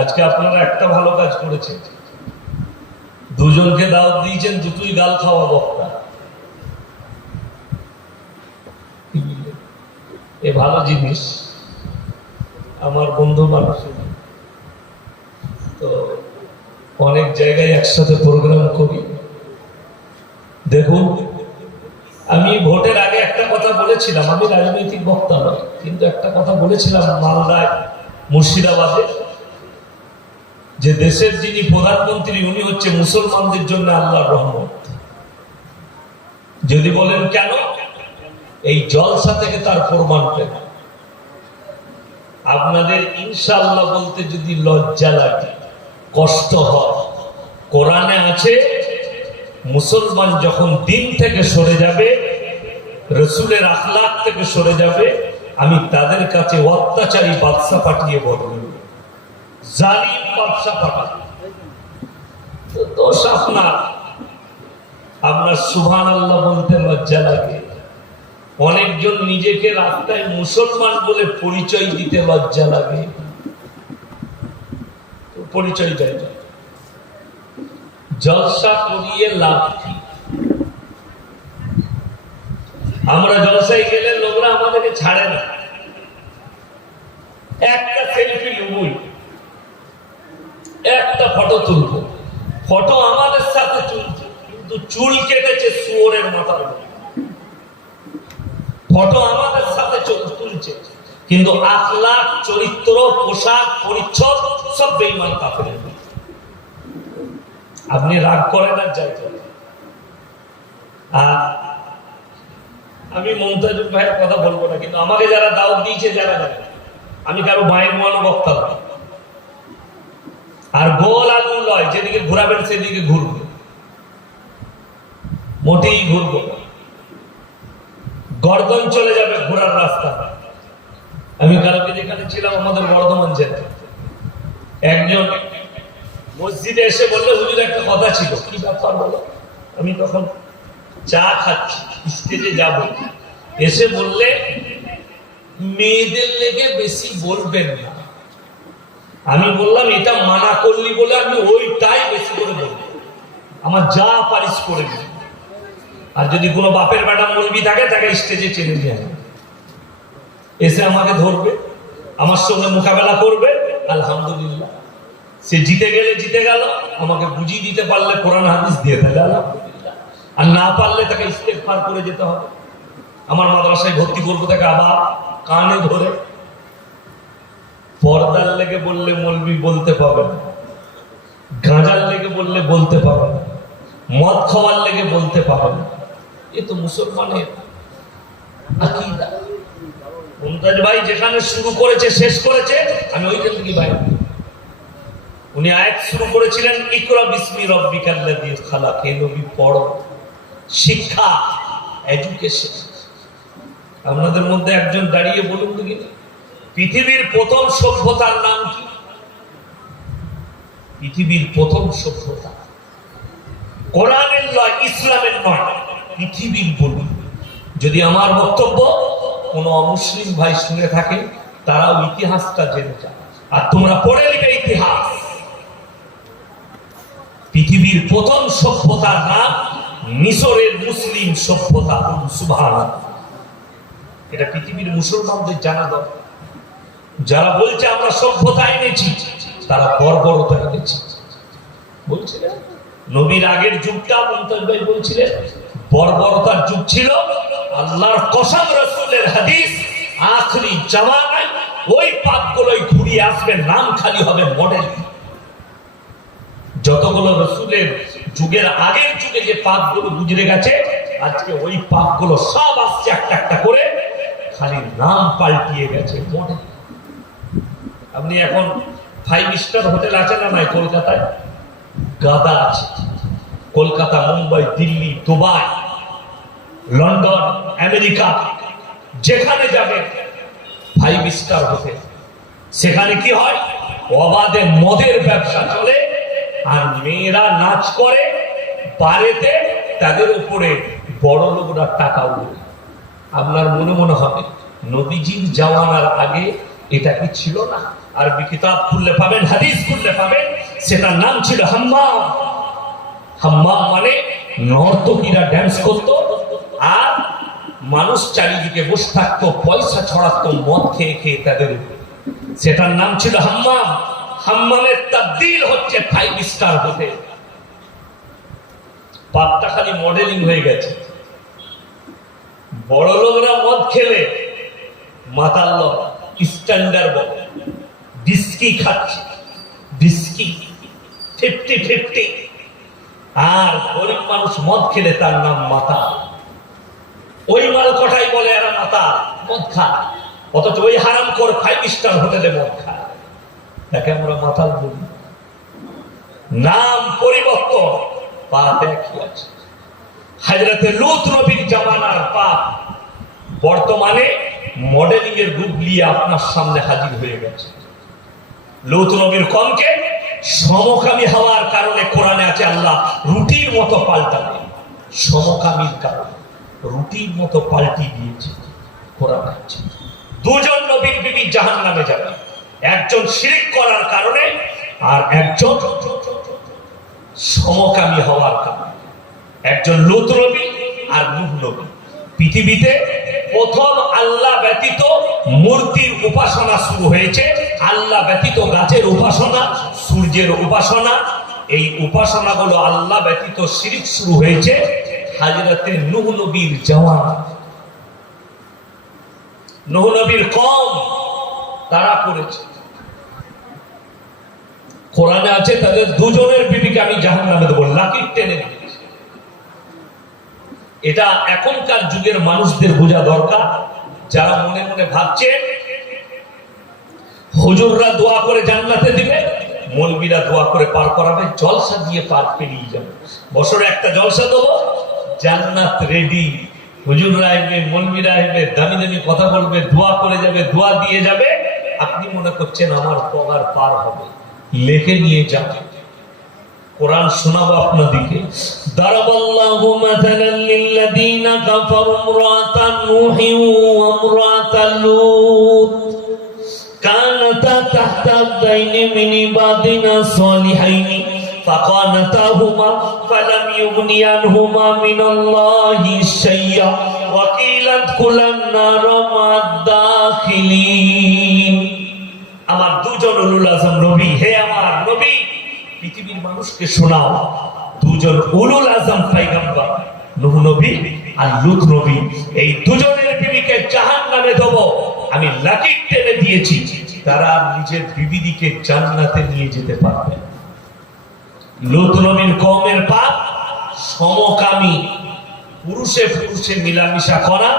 আজকে আপনারা একটা ভালো কাজ করেছেন। দুজনকে দাওয়াত দিয়েছেন, দুটোই গাল খাওয়া বক্তা। এ ভালো জিনিস, আমার বন্ধু মানুষ। তো অনেক জায়গায় একসাথে প্রোগ্রাম করি। দেখুন, আমি ভোটের আগে একটা কথা বলেছিলাম, আমি রাজনৈতিক বক্তা নয়, কিন্তু একটা কথা বলেছিলাম মালদায়, মুর্শিদাবাদে। যে দেশের যিনি প্রধানমন্ত্রী, উনি হচ্ছে মুসলমানদের জন্য আল্লাহর রহমত। যদি বলেন কেন? এই জলসা থেকে তার প্রমাণ পেল। আপনাদের ইনশাআল্লাহ বলতে যদি লজ্জা লাগে, কষ্ট হয়, কোরআনে আছে, মুসলমান যখন দিন থেকে সরে যাবে, রসুলের আখলাক থেকে সরে যাবে, আমি তাদের কাছে অত্যাচারী বাদশা পাঠিয়ে বলব। জালিম বাদশা পাঠাবো তো দোষ আপনার। আপনার সুভান আল্লাহ বলতে লজ্জা লাগে। অনেকজন নিজেকে রাস্তায় মুসলমান বলে পরিচয় দিতে লজ্জা লাগে। পরিচয় দেয়। জলসা করিয়ে লাভ কি? আমরা জলসায় গেলে লোকরা আমাদেরকে ছাড়ে না। একটা সেলফি লুবুই। একটা ফটো তুলবো। ফটো আমাদের সাথে চলছে কিন্তু চুল কেটেছে শুয়োরের মাথার ফটো আমাদের সাথে তুলছে। কিন্তু আখলাখ, চরিত্র, পোশাক, পরিচ্ছদ সব বেইমান কাফের আপনি রাগ করেন আর যাই করেন। আর আমি মমতাজুল ভাইয়ের কথা বলব না, কিন্তু আমাকে যারা দাওয়াত দিয়েছে, যারা আমি কারও মায়ের মন বক্তা আর গোল আলু লয়, যেদিকে ঘুরাবেন সেদিকে ঘুরবে। মোটেই ঘুরবো গর্দন চলে যাবে ঘোরার রাস্তা। আমি কালকে যেখানে ছিলাম, আমাদের বর্ধমান জেলায়। একজন মসজিদে এসে বললে, হুজুর, একটা কথা ছিল। কি ব্যাপার বলো? আমি তখন চা খাচ্ছি, স্টেজে যাব। এসে বললে, মেয়েদের লেগে বেশি বলবেন না। আমি বললাম, এটা মানা করলি বলে আমি ওইটাই বেশি করে বলব। আমার যা পারিস করে আর যদি কোনো বাপের বেটা মলবি থাকে, তাকে স্টেজে চেনে নিয়ে এসে আমাকে ধরবে, আমার সঙ্গে মোকাবেলা করবে, আলহামদুলিল্লাহ। সে জিতে গেলে জিতে গেল, আমাকে বুঝিয়ে দিতে পারলে কোরআন হাদিস দিয়ে দিলে আলহামদুলিল্লাহ। আর না পারলে তাকে স্টেপ পার করে যেতে হবে। আমার মাদ্রাসায় ভর্তি করব তাকে আবার কানে ধরে পর্দার লেগে বললে মলবি বলতে পাবে না। গাঁজার লেগে বললে বলতে পাবে না। মদ খাওয়ার লেগে বলতে পাবে না। এ তো মুসলমানের আকিদা। মুমতাজ ভাই যেখানে শুরু করেছে, শেষ করেছে, আমি ওইখান থেকে বাইরে। উনি আয়াত শুরু করেছিলেন, ইকরা বিসমি রব্বিকাল্লাযী খালাক। হে নবী, পড়ো। শিক্ষা এডুকেশন আপনাদের মধ্যে একজন দাঁড়িয়ে বলুন তো কি পৃথিবীর প্রথম সভ্যতার নাম কি? পৃথিবীর প্রথম সভ্যতা। কোরআনের নয় ইসলামের নয় পৃথিবীর বলি। যদি আমার বক্তব্য কোন অমুসলিম ভাই শুনে থাকে, তারাও ইতিহাসটা জেনে যান আর তোমরা পড়ে নিবে ইতিহাস। পৃথিবীর প্রথম সভ্যতার নাম মিশরের মুসলিম সভ্যতা। সুভান এটা পৃথিবীর মুসলমানদের জানা দরকার। যারা বলছে আমরা সভ্যতা এনেছি, তারা বর্বরতা এনেছি। বলছিলেন? নবীর আগের যুগটা ভাই বলছিলেন, বর্বরতার যুগ ছিল, আল্লাহর কসম রসুলের হাদিস, আখরি জামানায় ওই পাপগুলোই ঘুরিয়ে আসবে, নাম খালি হবে মডেল যতগুলো রসুলের যুগের আগের যুগে যে পাপগুলো গুজরে গেছে, আজকে ওই পাপগুলো সব আসছে একটা একটা করে, খালি নাম পাল্টিয়ে গেছে মডেল আপনি এখন ফাইভ স্টার হোটেল আছে না নাই? কলকাতায়? গাদা আছে। Kolkata, Mumbai, Delhi, Dubai, London, America, যেখানে যাবে ফাইভ স্টার হোটেল। সেখানে কি হয়? অবাধে মদের ব্যবসা চলে আর মেয়েরা নাচ করে। বাড়িতে তাদের উপরে বড় লোকরা টাকা উঠে আপনার মনে মনে হবে, নবীজির জামানার আগে এটা কি ছিল না? আরবি কিতাব খুললে পাবেন, হাদিস খুললে পাবেন, সেটার নাম ছিল হাম্মাম। হাম্মাম মানে নর্তকীরা ড্যান্স করতো, আর মানুষ চারিদিকে বসে থাকতো, পয়সা ছড়াতো, মদ খেয়ে খেয়ে তাদের সেটার নাম ছিল হাম্মাম। হাম্মামের তাবদিল হচ্ছে ফাইভ স্টার হোটেল পাপটা খালি মডেলিং হয়ে গেছে। বড় লোকরা মদ খেলে, মাতাল লোক। স্ট্যান্ডার্ড ডিস্কি খাচ্ছে। ডিস্কি ফিফটি ফিফটি আর গরিব মানুষ মদ খেলে তার নাম মাতা। ওই মাল কটাই বলে এরা মাতা, মদ খায় অথচ ওই হারাম কর ফাইভ স্টার হোটেলে মদ খায় তাকে আমরা মাতাল বলি। নাম পরিবর্তন। পা দেখি আছে। হাজরতে লুত নবীর জামানার পাপ। বর্তমানে মডেলিং এর রূপ নিয়ে আপনার সামনে হাজির হয়ে গেছে। লুত নবীর কমকে সমকামী হওয়ার কারণে কোরআনে আছে আল্লাহ, রুটির মতো পাল্টাবে সমকামীর কারণে, রুটির মতো পাল্টি দিয়েছে কোরআন আছে। দুজন নবীর বিবি জাহান নামে যাবে। একজন শিরিক করার কারণে আর একজন সমকামী হওয়ার কারণে। একজন লুত নবী আর নূহ নবী। পৃথিবীতে প্রথম আল্লাহ ব্যতীত মূর্তির উপাসনা শুরু হয়েছে। আল্লাহ ব্যতীত গাছের উপাসনা, সূর্যের উপাসনা। এই উপাসনা গুলো আল্লাহ ব্যতীত শিরিক শুরু হয়েছে হাজরতে নূহ নবীর জওয়ান। নূহ নবীর কম তারা করেছে। কোরআনে আছে তাদের দুজনের বিবিকে আমি জাহান নামে দেবো, লাকির টেনে দিয়েছি এটা এখনকার যুগের মানুষদের বোঝা দরকার, যারা মনে মনে ভাবছে, হুজুররা দোয়া করে জান্নাতে দিবে, মলবিরা দোয়া করে পার করাবে, জলসা দিয়ে পার পেরিয়ে যাবে। বছরে একটা জলসা দেবো, জান্নাত রেডি হুজুররা আসবে, মলবিরা আসবে, দামি দামি কথা বলবে, দোয়া করে যাবে, দোয়া দিয়ে যাবে। আপনি মনে করছেন আমার পগার পার হবে। লেখে নিয়ে যাবে। কোরআন শোনাবো আপনাদেরকে দারাবাল্লাহু মাথালান লিল্লাযীনা কাফারু ইমরাতান নূহি ওয়া ইমরাতান লূত কানাতা তাহতা আবদাইনি মিন ইবাদিনা সালিহাইনি فخانتاهما فلم يغني عنهما من الله شيئا وقيل ادخلا النار مع الداخلين আমার দুজন উলুল আজম নবী হে আমার নবী পৃথিবীর মানুষকে শোনাও, দুজন উলুল আজম পাইগাম্বার, নূহ নবী আর লুত নবী, এই দুজনের বিবিকে জাহান নামে দেব। আমি লাকি টেনে দিয়েছি, তারা নিজের বিবিদিকে জান্নাতে নিয়ে যেতে পারবে। লুত নবীর কমের পাপ, সমকামী, পুরুষে পুরুষে মিলামিশা করা,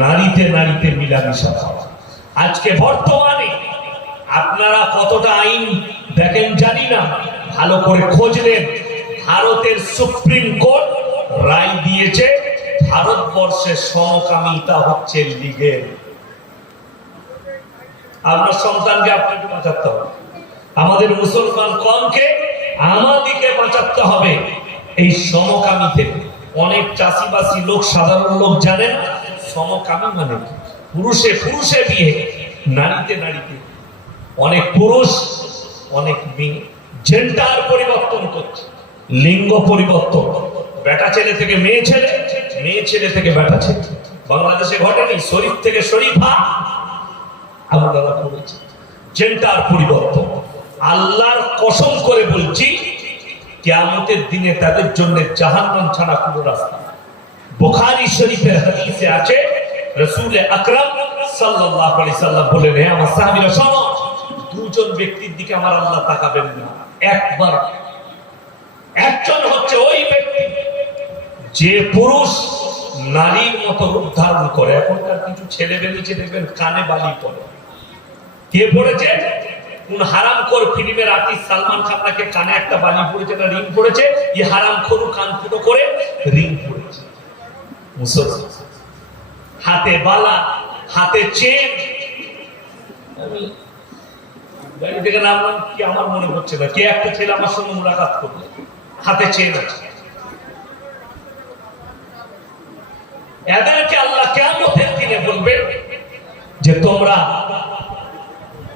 নারীতে নারীতে মিলামিশা করা। আজকে বর্তমানে আপনারা কতটা আইন দেখেন জানি না। ভালো করে খোঁজ নেন ভারতের সুপ্রিম কোর্ট রায় দিয়েছে ভারতবর্ষে সমকামিতা হচ্ছে লিগের। আপনার সন্তানকে আপনাকে বাঁচাতে হবে। আমাদের মুসলমান কমকে আমাদিকে বাঁচাতে হবে। এই সমকামী থেকে অনেক চাষিবাসী লোক, সাধারণ লোক জানেন, সমকামী মানে পুরুষে পুরুষে বিয়ে, নারীতে নারীতে। অনেক পুরুষ, অনেক মেয়ে। জেন্ডার পরিবর্তন করছে। লিঙ্গ পরিবর্তন। বেটা ছেলে থেকে মেয়ে ছেলে মেয়ে ছেলে থেকে বেটা ছেলে। বাংলাদেশে ঘটেনি, শরীফ থেকে শরীফা। আপনারা করেছে জেন্ডার পরিবর্তন। আল্লাহর কসম করে বলছি, কেয়ামতের দিনে তাদের জন্য জাহান্নাম ছাড়া কোনো রাস্তা। বুখারী শরীফের হাদিসে আছে, রাসূল আকরাম সাল্লাল্লাহু আলাইহি সাল্লাম বলেন হে আমার সাহাবীরা, শোনো, দুজন ব্যক্তির দিকে আমার আল্লাহ তাকাবেন না। একবার। একজন হচ্ছে ওই ব্যক্তি যে পুরুষ নারীর মতো রূপ ধারণ করে। এখনকার কিছু ছেলে বেরিয়েছে দেখবেন কানে বালি পড়ে। কে পড়েছে? কোন হারাম কর ফিল্মের আর্টিস্ট সালমান খান নাকি কানে একটা বালি পড়েছে না রিং পড়েছে? ই হারাম খরু কান ফুটো করে রিং পড়েছে। মুসলমান, হাতে বালা, হাতে চেন। কি আমার মনে হচ্ছে না? কে একটা ছেলে আমার সঙ্গে মুলাকাত হাতে আছে। এদেরকে আল্লাহ দিনে যে তোমরা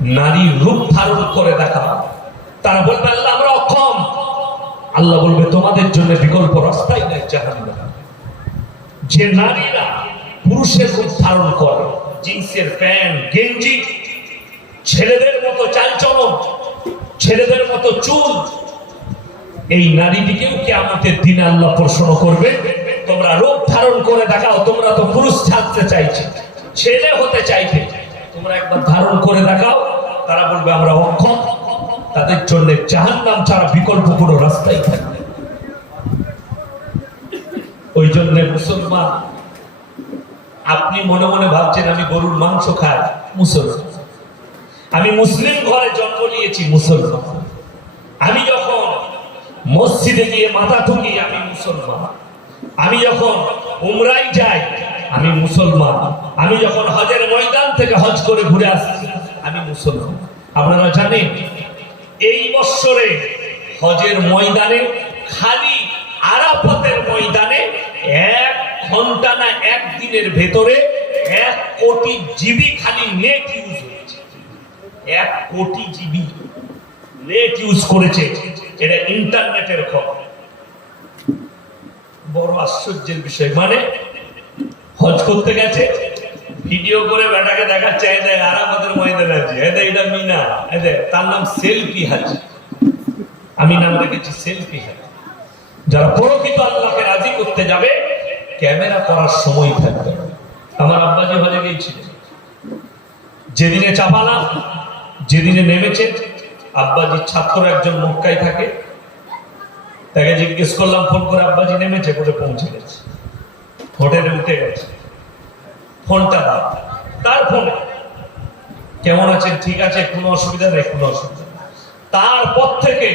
নারী রূপ ধারণ করে দেখা তারা বলবে, আল্লাহ, আমরা অক্ষম। আল্লাহ বলবে, তোমাদের জন্য বিকল্প রাস্তাই নাই জাহান্নাম। যে নারীরা পুরুষের রূপ ধারণ করে, জিন্সের প্যান্ট, গেঞ্জি ছেলেদের মতো চালচলন, ছেলেদের মতো চুল। এই নারীটিকেও কি আমাদের দিনে আল্লাহ প্রশ্ন করবে, তোমরা রূপ ধারণ করে দেখাও, তোমরা তো পুরুষ থাকতে চাইছে, ছেলে হতে চাইছে। তোমরা একবার ধারণ করে দেখাও, তারা বলবে, আমরা অক্ষম। তাদের জন্য জাহান্নাম ছাড়া বিকল্প কোনো রাস্তাই থাকবে ওই জন্য মুসলমান, আপনি মনে মনে ভাবছেন, আমি গরুর মাংস খাই। মুসলমান। আমি মুসলিম ঘরে জন্ম নিয়েছি মুসলমান। আমি যখন মসজিদে গিয়ে মাথা ঠুকি আমি মুসলমান। আমি যখন উমরাই যাই, আমি মুসলমান। আমি যখন হজের ময়দান থেকে হজ করে ঘুরে আসছি আমি মুসলমান। আপনারা জানেন, এই বৎসরে হজের ময়দানে, খালি আরাফতের ময়দানে এক ঘণ্টা না একদিনের ভেতরে এক কোটি জিবি খালি নেট ইউজ এক কোটি জিবি নেট ইউজ করেছে, এটা ইন্টারনেটের খবর। বড় আশ্চর্যের বিষয়। মানে হজ করতে গেছে, ভিডিও করে বেটাকে দেখাচ্ছে, এই এটা মিনা তার নাম সেলফি হাজি। আমি নাম রেখেছি সেলফি হাজি। যারা প্রকৃত আল্লাহকে রাজি করতে যাবে, ক্যামেরা করার সময় থাকবে। আমার আব্বাজি হজে গিয়েছিলেন যেদিনে চাপালাম যেদিনে নেমেছে আব্বাজির ছাত্র একজন মক্কায় থাকে। তাকে জিজ্ঞেস করলাম, ফোন করে আব্বাজি নেমেছে? বলে, পৌঁছে গেছে। হোটেলে উঠে গেছে। ফোনটা দাও। তার ফোনে, কেমন আছেন? ঠিক আছে, কোনো অসুবিধা নেই, কোনো অসুবিধা তারপর থেকে,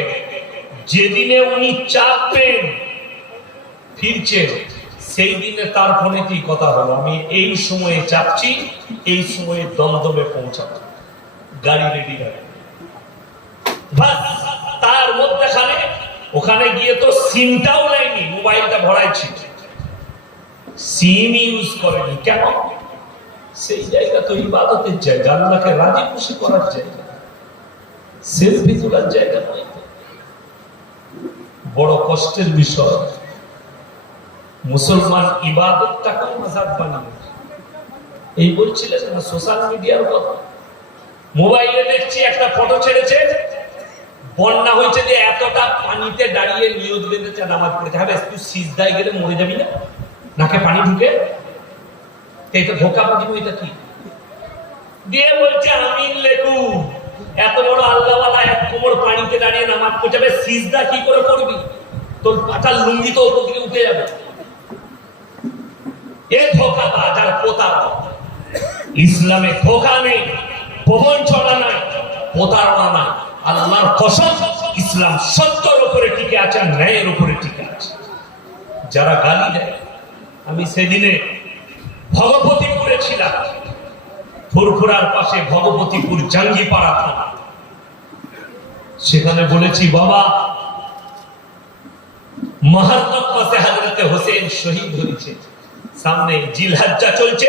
যেদিনে উনি চাপবেন ফিরছে, সেই দিনে তার ফোনে কি কথা হলো? আমি এই সময়ে চাপছি, এই সময়ে দমদমে পৌঁছাবো। গাড়ি রেডি তার ওখানে গিয়ে তো সিমটাও নেয়নি, মোবাইলটা ভরাইছি। সিম ইউজ করেনি। কেন? সেই জায়গা তো ইবাদতের জায়গা, আল্লাহকে রাজি খুশি করার জায়গা। সেলফি তোলার জায়গা নয়। বড় কষ্টের বিষয়। মুসলমান ইবাদতটা ইবাদতটাকেও মাজার বানিয়ে এই বলছিলেন সোশ্যাল মিডিয়ার কথা? মোবাইলে দেখছি একটা ফটো ছেড়েছে। বন্যা হয়েছে যে এতটা পানিতে দাঁড়িয়ে নিয়ত বেঁধেছে নামাজ পড়েছে হবে তুই সিজদায় গেলে মরে যাবি না? নাকে পানি ঢুকে? এটা এটা কি? দিয়ে বলছে, আমিন এত বড় আল্লাহওয়ালা এক কোমর পানিতে দাঁড়িয়ে নামাজ পড়ছে সিজদা কি করে করবি? তোর পাতার লুঙ্গি তো ওপর উঠে যাবে। এ ধোকা বাজার পোতা ইসলামে ধোকা নেই। প্রবঞ্চনা নাই, প্রতারণা নাই। আল্লাহর কসম, ইসলাম সত্যর উপরে টিকে আছে আর ন্যায়ের উপরে টিকে আছে। যারা গালি দেয়, আমি সেদিনে ভগবতীপুরে ছিলাম। ফুরফুরার পাশে ভগবতীপুর জাঙ্গিপাড়া থানা। সেখানে বলেছি, বাবা মহাত্মক হাজরতে হোসেন শহীদ হয়েছে। সামনে জিলহাজ্জা চলছে,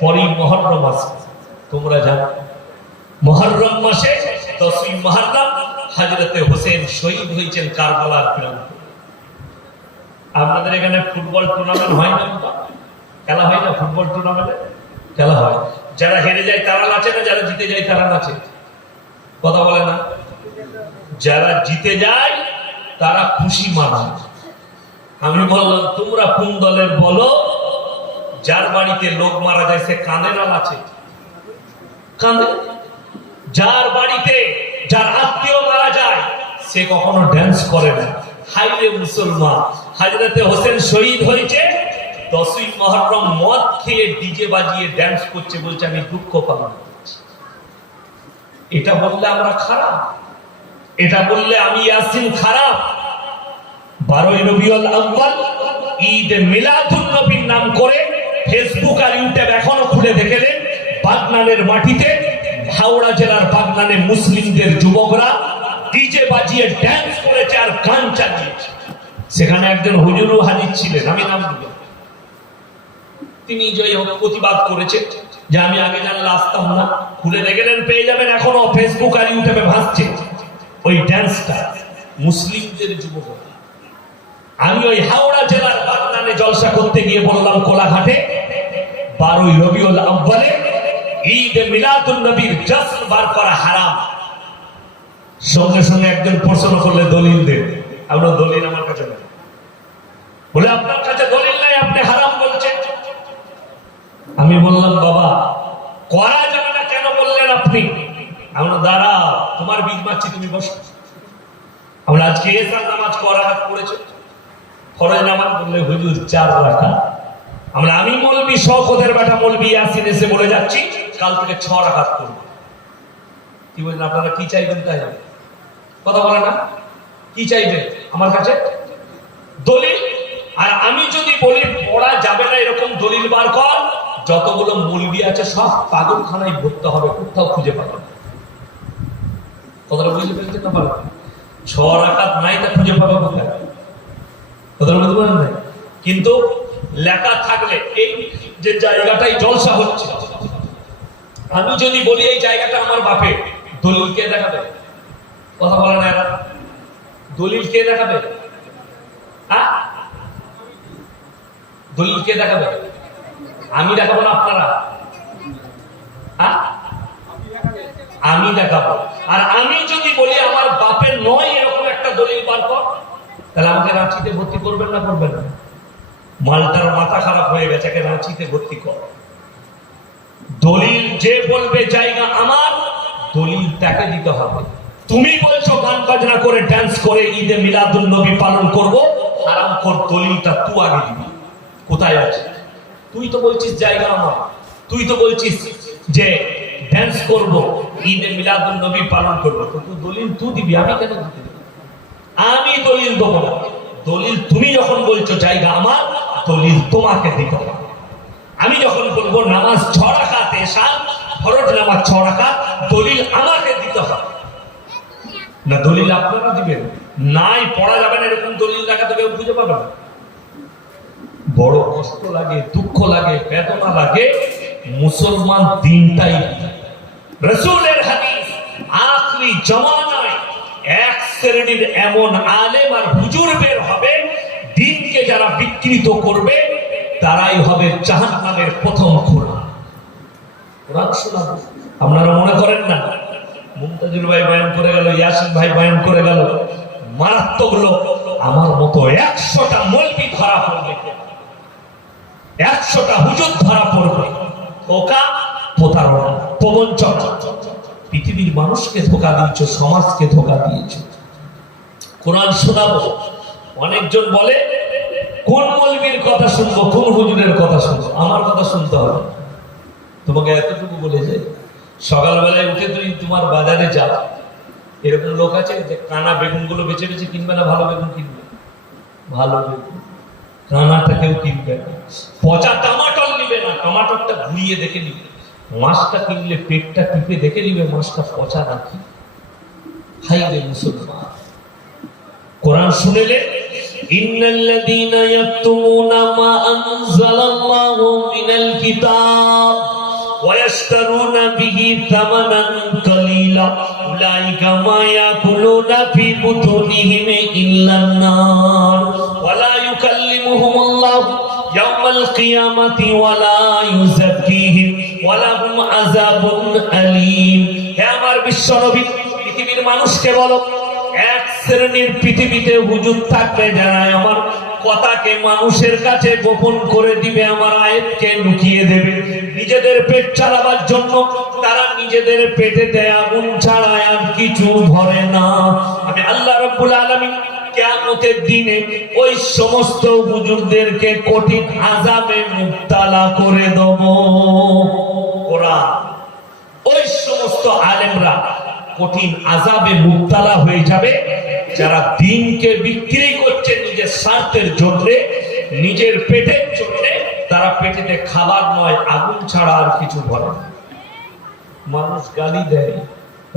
পরেই মহরম মাস তোমরা জানো মহরম মাসে দশই মহরম হাজরতে হোসেন শহীদ হয়েছেন কারবালার প্রান্তে। আপনাদের এখানে ফুটবল টুর্নামেন্ট হয় না? খেলা হয় না ফুটবল টুর্নামেন্টে? খেলা হয়। যারা হেরে যায় তারা নাচে না যারা জিতে যায় তারা নাচে? কথা বলে না? যারা জিতে যায় তারা খুশি মানায়। আমি বললাম, তোমরা কোন দলের বলো? যার বাড়িতে লোক মারা যায় সে কাঁদে না নাচে? কাঁদে যার বাড়িতে যার আত্মীয় মারা যায়, সে কখনো ড্যান্স করে না। হাইরে মুসলমান, হাজরতে হোসেন শহীদ হয়েছে দশই মহরম মদ খেয়ে ডিজে বাজিয়ে ড্যান্স করছে বলছে, আমি দুঃখ পালন এটা বললে আমরা খারাপ। এটা বললে আমি ইয়াসিন খারাপ। বারোই রবিউল আউয়াল ঈদ মিলাদুন নবীর নাম করে ফেসবুক আর ইউটিউব এখনও খুলে দেখে নেন বাগনানের মাটিতে হাওড়া জেলার বাগনানে মুসলিমদের যুবকরা ডিজে বাজিয়ে ড্যান্স করেছে আর গান চালিয়েছে। সেখানে একজন হুজুরও হাজির ছিলেন, আমি নাম দিব তিনি হোক প্রতিবাদ করেছে যে আমি আগে জানলে আসতাম না, খুলে দেখলেন পেয়ে যাবেন এখনও ফেসবুক আর ইউটিউবে ভাসছে। ওই ড্যান্সটা মুসলিমদের যুবক আমি ওই হাওড়া জেলার বাগনানে জলসা করতে গিয়ে বললাম, কোলাঘাটে, বারোই রবিউল আব্বালে ঈদ মিলাদুন নবীর বার করা হারাম। সঙ্গে সঙ্গে একজন প্রশ্ন করলে দলিল দেন। আমরা দলিল আমার কাছে নেই। বলে, আপনার কাছে দলিল নাই, আপনি হারাম বলছেন। আমি বললাম, বাবা, করা যাবে না, কেন বললেন আপনি? আমরা দাঁড়া তোমার বীজ মারছি তুমি বসো। আমরা, আজকে এসার নামাজ করা হাত করেছ ফরজ নামাজ বললে, হুজুর, চার রাখা আমরা, আমি মলবি শখদের বেটা মলবি আসিন এসে বলে যাচ্ছি। কাল থেকে ছ রাখাত করব। কি বলছেন, আপনারা কি চাইবেন তাই কথা বলে না। কি চাইবেন আমার কাছে? দলিল? আর আমি যদি বলি, পড়া যাবে না এরকম দলিল বার কর, যতগুলো মলবি আছে সব পাগলখানায় ভরতে হবে, কোথাও খুঁজে পাবে কথাটা বুঝতে পেরেছেন না পারবে ছ রাখাত নাই তা খুঁজে পাবে কোথায়? কথাটা বুঝতে পারেন কিন্তু লেখা থাকলে এই যে জায়গাটাই জলসা হচ্ছে। আমি যদি বলি, এই জায়গাটা আমার বাপে দলিল কে দেখাবে? কথা বলে না এরা। দলিল কে দেখাবে? হ্যাঁ? দলিল কে দেখাবে? আমি দেখাবো না আপনারা? হ্যাঁ? আমি দেখাবো। আর আমি যদি বলি, আমার বাপের নয় এরকম একটা দলিল বার কর, তাহলে আমাকে রাঁচিতে ভর্তি করবেন না করবেন না? মালটার মাথা খারাপ হয়ে গেছে রাঁচিতে ভর্তি কর। দলিল যে বলবে জায়গা আমার, দলিল তাকে দিতে হবে। তুমি বলছো গান বাজনা করে ড্যান্স করে ঈদে মিলাদুল নবী পালন করব আরাম কর দলিলটা তুই আগে দিবি। কোথায় আছে? তুই তো বলছিস জায়গা আমার। তুই তো বলছিস যে ড্যান্স করব, ঈদে মিলাদুল নবী পালন করব। তো তুই দলিল তুই দিবি, আমি কেন দিতে আমি দলিল দেবো না। দলিল তুমি যখন বলছো জায়গা আমার, দলিল তোমাকে দিতে হবে। আমি যখন বলব নামাজ ছ ছড়াকাতে এসান ফরজ নামাজ ছড়াকাত দলিল আমাকে দিতে হবে। না, দলিল আপনারা দিবেন। নাই, পড়া যাবে না এরকম দলিল দেখাতে কেউ খুঁজে পাবে না। বড় কষ্ট লাগে, দুঃখ লাগে, বেদনা লাগে, মুসলমান দিনটাই রসুলের হাদিস, আখরি জমানায় এক শ্রেণির এমন আলেম আর হুজুর বের হবে, দিনকে যারা বিকৃত করবে তারাই হবে জাহান্নামের প্রথম খোলা। আপনারা মনে করেন না? মুমতাজুল ভাই বয়ান করে গেল, ইয়াসিন ভাই বয়ান করে গেল। মারাত্মক লোক। আমার মতো একশোটা মলবি ধরা পড়বে। একশোটা হুজুর ধরা পড়বে। ধোকা, প্রতারণা, প্রবঞ্চন। পৃথিবীর মানুষকে ধোকা দিয়েছ, সমাজকে ধোকা দিয়েছ। কোরআন শোনাবো। অনেকজন বলে কোন মলবির কথা শুনব, কোন হুজুরের কথা শুনব? আমার কথা শুনতে হবে। তোমাকে এতটুকু বলে যে, সকালবেলায় উঠে তুই তোমার বাজারে যা এরকম লোক আছে যে কানা বেগুনগুলো বেছে বেছে কিনবে না, ভালো বেগুন কিনবে? ভালো বেগুন। কানাটা কেউ কিনবে না। পচা টমাটর নিবে না, টমাটরটা ঘুরিয়ে দেখে নিবে। মাছটা কিনলে পেটটা টিপে দেখে নিবে, মাছটা পচা নাকি? হাই মুসলমান। কোরআন শুনেলে ইন্নাল্লাযীনা ইয়াকতুমুনা মা আনজালাল্লাহু মিনাল কিতাব ويشترون به ثمنا قليلا أولئك ما يأكلون في بطونهم إلا النار ولا يكلمهم الله يوم القيامة ولا يزكيهم ولهم عذاب أليم হে আমার বিশ্বনবী পৃথিবীর মানুষকে বলো এক শ্রেণির পৃথিবীতে হুজুর থাকবে যারা আমার কথাকে মানুষের কাছে গোপন করে দিবে, আমার আয়াতকে লুকিয়ে দেবে। নিজেদের পেট চালাবার জন্য তারা নিজেদের পেটেতে আগুন ছাড়া আর কিছু ভরে না। আমি আল্লাহ রাব্বুল আলামিন কিয়ামতের দিনে ওই সমস্ত হুজুরদেরকে কঠিন আযাবে মুক্তালা করে দেব। কোরআন। ওই সমস্ত আলেমরা কঠিন আজাবে মুক্তালা হয়ে যাবে। যারা দিনকে বিক্রি করছে নিজের স্বার্থের জন্য নিজের পেটের জন্য তারা পেটেতে খাবার নয় আগুন ছাড়া আর কিছু না। মানুষ গালি দেয়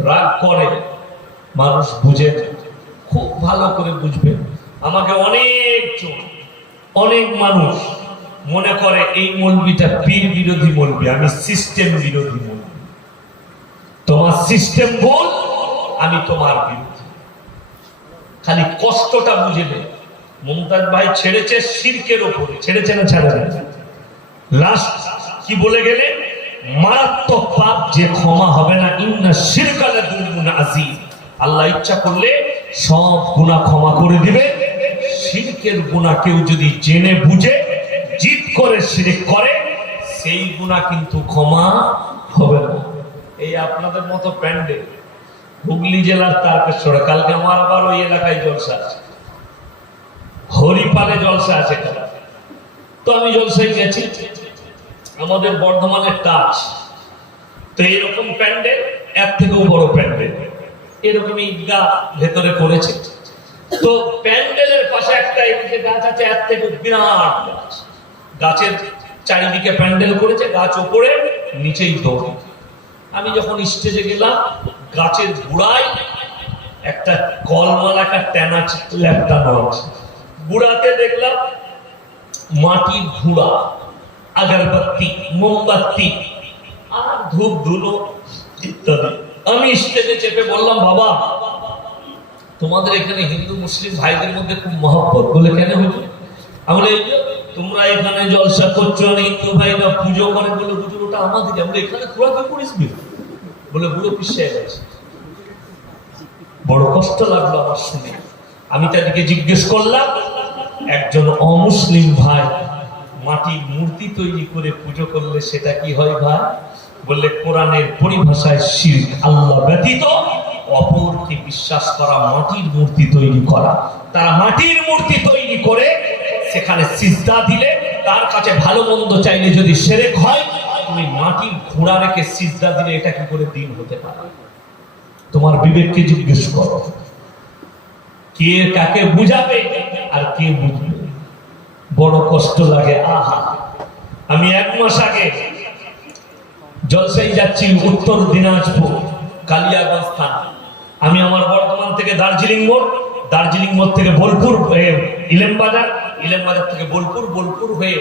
রাগ করে মানুষ বুঝে খুব ভালো করে বুঝবেন আমাকে অনেক জন, অনেক মানুষ মনে করে এই মলবিটা পীর বিরোধী মলবি আমি সিস্টেম বিরোধী মলবি। তোমার সিস্টেম বল আমি তোমার বিরুদ্ধে। খালি কষ্টটা বুঝে নে। মমতাজ ভাই ছেড়েছে শিরকের ওপরে। ছেড়েছে না ছাড়ে লাস্ট কি বলে গেলে? মারাত্মক পাপ যে ক্ষমা হবে না। ইন্না শিরকালে দুর্গুণ আজি আল্লাহ ইচ্ছা করলে সব গুনাহ ক্ষমা করে দিবে। শিরকের গুনাহ কেউ যদি জেনে, বুঝে, জিদ করে, শিরিক করে, সেই গুনাহ কিন্তু ক্ষমা হবে না। এই আপনাদের মতো প্যান্ডেল হুগলি জেলার তারকেশ্বরে, কালকে আমার আবার ওই এলাকায় জলসা আছে। হরিপালে জলসা আছে তো আমি জলসায় গেছি। আমাদের বর্ধমানের টাচ তো এরকম প্যান্ডেল, এর থেকেও বড় প্যান্ডেল। এরকম ঈদগাহ ভেতরে করেছে তো প্যান্ডেলের পাশে একটা এদিকে গাছ আছে, এর থেকে বিরাট গাছ। গাছের চারিদিকে প্যান্ডেল করেছে, গাছ ওপরে, নিচেই দৌড়। আমি যখন স্টেজে গেলাম, গাছের গোড়ায় একটা কলমাল, একটা ট্যানা ল্যাপটানো আছে গুড়াতে দেখলাম মাটির ঘুড়া আগরবাতি, মোমবাতি, আর ধূপ, ধুলো ইত্যাদি। আমি স্টেজে চেপে বললাম, বাবা, তোমাদের এখানে হিন্দু, মুসলিম ভাইদের মধ্যে খুব মহব্বত। বলে, কেন হইল আমি "এই তোমরা এখানে জলসা করছ হিন্দু ভাইরা পুজো করে বলে, হুজুর, ওটা আমাদের, আমরা এখানে তোরা কি করিস বে?" বলে বুড়ো পিছিয়ে গেছে। বড় কষ্ট লাগল আমার শুনে। আমি তাদেরকে জিজ্ঞেস করলাম, একজন অমুসলিম ভাই মাটির মূর্তি তৈরি করে পুজো করলে সেটা কি হয় ভাই? বললে, কোরআনের পরিভাষায় শির্ক, আল্লাহ ব্যতীত অপরকে বিশ্বাস করা, মাটির মূর্তি তৈরি করা। তারা মাটির মূর্তি তৈরি করে সেখানে সিজদা দিলে, তার কাছে ভালো মন্দ চাইলে যদি সেরেক হয় তুমি মাটির ঘোড়া রেখে সিজদা দিলে এটা কি করে দিন হতে পারে? তোমার বিবেককে জিজ্ঞেস করো। কে কাকে বুঝাবে আর কে বুঝবে? বড় কষ্ট লাগে, আহা। আমি এক মাস আগে জলসাই যাচ্ছি উত্তর দিনাজপুর, কালিয়াগঞ্জ থানা। আমি আমার বর্ধমান থেকে দার্জিলিং মোড় দার্জিলিং মোড় থেকে বোলপুর হয়ে ইলেম বাজার ইলেম বাজার থেকে বোলপুর বোলপুর হয়ে